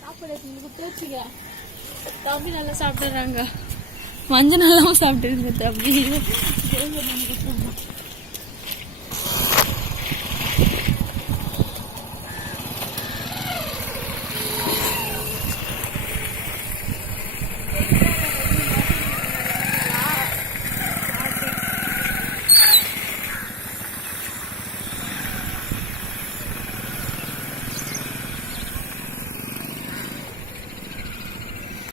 சாப்பாடு கொடுத்து தம்பி நல்லா சாப்பிட்டுறாங்க. மஞ்சள் நல்லாவும் சாப்பிட்டுருங்க தம்பி.